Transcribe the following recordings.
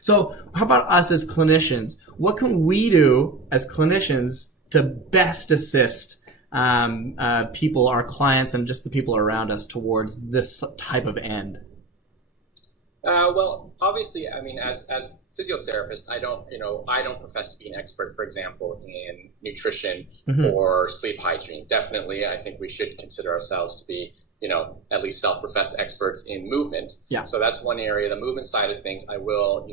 So how about us as clinicians? What can we do as clinicians to best assist people, our clients, and just the people around us towards this type of end? Well, obviously, I mean, as physiotherapist, I don't profess to be an expert, for example, in nutrition or sleep hygiene. Definitely, I think we should consider ourselves to be, at least self-professed experts in movement. Yeah. So that's one area. The movement side of things, I will,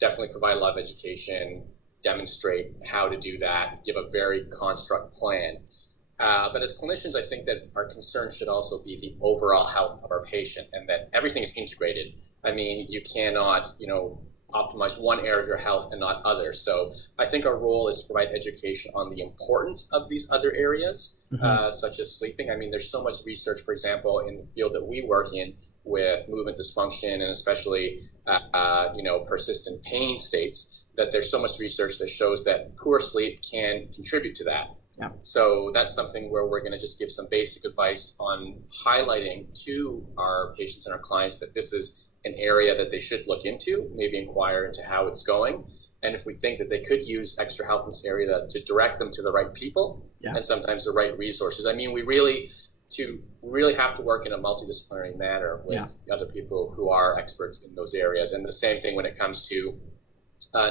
definitely provide a lot of education, demonstrate how to do that, give a very construct plan. But as clinicians, I think that our concern should also be the overall health of our patient, and that everything is integrated. I mean, you cannot, optimize one area of your health and not others. So I think our role is to provide education on the importance of these other areas, such as sleeping. I mean, there's so much research, for example, in the field that we work in with movement dysfunction and especially, persistent pain states, that there's so much research that shows that poor sleep can contribute to that. Yeah. So that's something where we're going to just give some basic advice on highlighting to our patients and our clients that this is an area that they should look into, maybe inquire into how it's going. And if we think that they could use extra help in this area, to direct them to the right people and sometimes the right resources. I mean, we really have to work in a multidisciplinary manner with other people who are experts in those areas. And the same thing when it comes to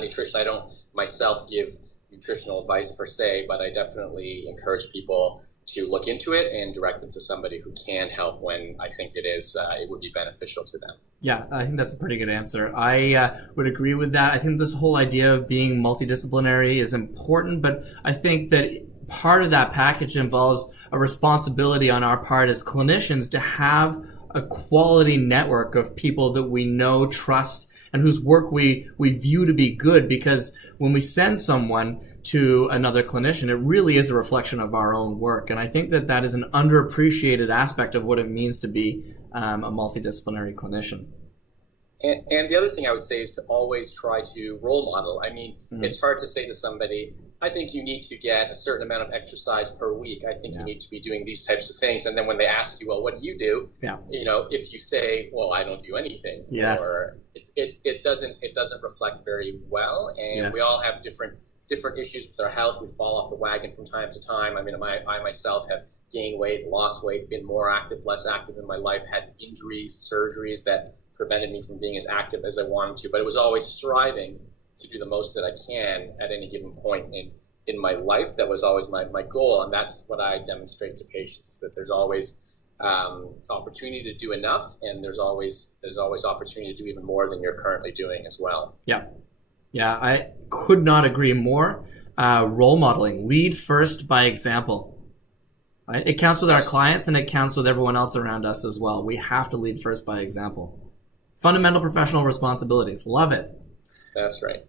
nutrition. I don't myself give nutritional advice per se, but I definitely encourage people to look into it and direct them to somebody who can help when I think it would be beneficial to them. Yeah, I think that's a pretty good answer. I would agree with that. I think this whole idea of being multidisciplinary is important, but I think that part of that package involves a responsibility on our part as clinicians to have a quality network of people that we know, trust, and whose work we view to be good, because when we send someone to another clinician, it really is a reflection of our own work. And I think that that is an underappreciated aspect of what it means to be a multidisciplinary clinician. And the other thing I would say is to always try to role model. I mean, it's hard to say to somebody, I think you need to get a certain amount of exercise per week. I think you need to be doing these types of things. And then when they ask you, well, what do you do? Yeah. If you say, well, I don't do anything, or it doesn't reflect very well. And we all have different issues with our health. We fall off the wagon from time to time. I mean, I myself have gained weight, lost weight, been more active, less active in my life, had injuries, surgeries that prevented me from being as active as I wanted to. But it was always striving to do the most that I can at any given point in my life. That was always my goal. And that's what I demonstrate to patients, is that there's always opportunity to do enough, and there's always opportunity to do even more than you're currently doing as well. Yeah, I could not agree more. Role modeling, lead first by example. Right? It counts with our clients, and it counts with everyone else around us as well. We have to lead first by example. Fundamental professional responsibilities. Love it. That's right.